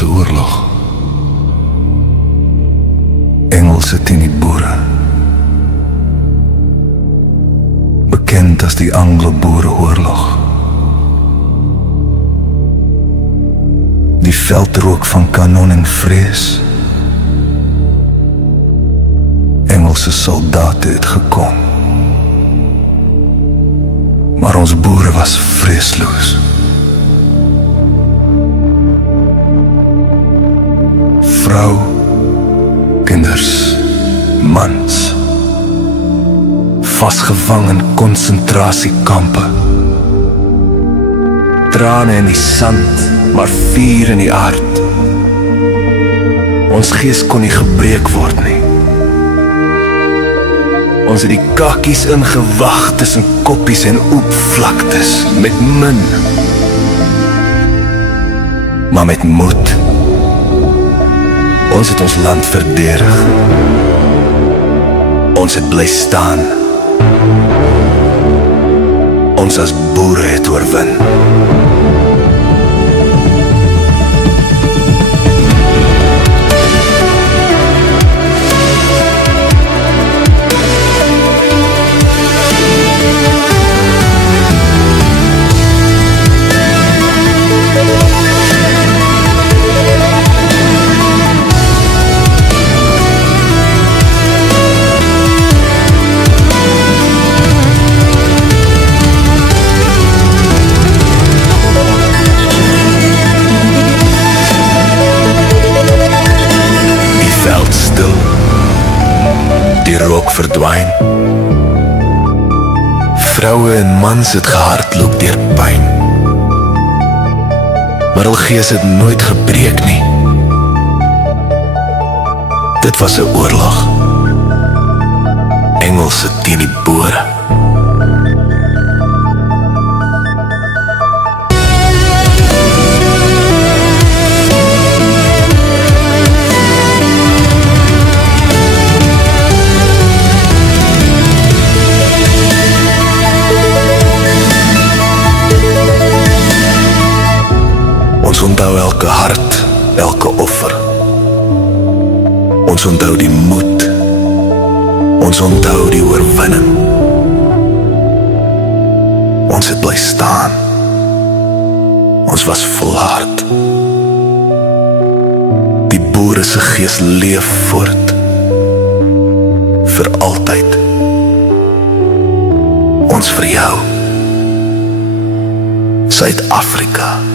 Engelse oorlog. Engelse teen die boere. Bekend as die Anglo-Boereoorlog. Die veldrook van kanon en vrees. Engelse soldate het gekom. Maar ons boere was vreesloos. Vrou, kinders, mans, vasgevang in konsentrasiekampe. Trane in die sand, maar vuur in die aard. Ons gees kon nie gebreek word nie. Ons het die kakkies ingewag tussen koppies en oopvlaktes, met min, maar met moed. Ons het ons land verdedig. Ons het bly staan. Ons as boere het oorwin. Die rook verdwyn. Vroue en mans het gehardloop deur pyn. Maar hul gees het nooit gebreek nie. Dit was 'n oorlog. Engelse teen die boere. Ons onthou elke hart, elke offer. Ons onthou die moed. Ons onthou die oorwinning. Ons het bly staan. Ons was volhard. Die boere se gees leef voort. Vir altyd. Ons vir jou. Suid-Afrika.